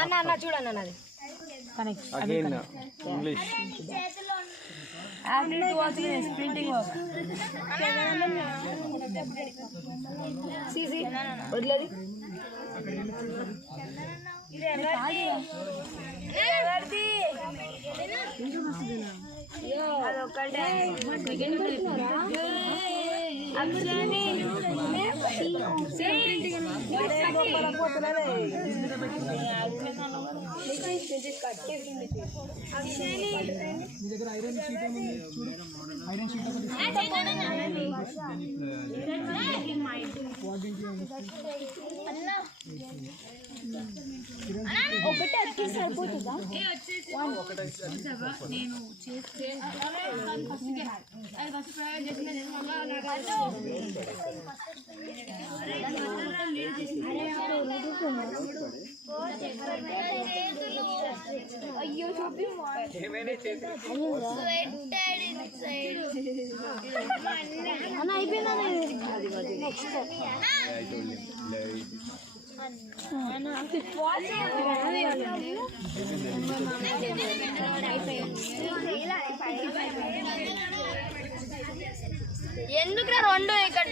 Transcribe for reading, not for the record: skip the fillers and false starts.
అన్న చూడండి అన్నది again English ability to watch is printing work see వదిలేది ఇది ఎవరిది అదొక్కటే అక్షని ఒకటే అట్కి సరిపోతుందా నేను అయ్యో అన్న అయిపోయిందా నెక్స్ట్ ఎందుకు రెండు ఇక్కడ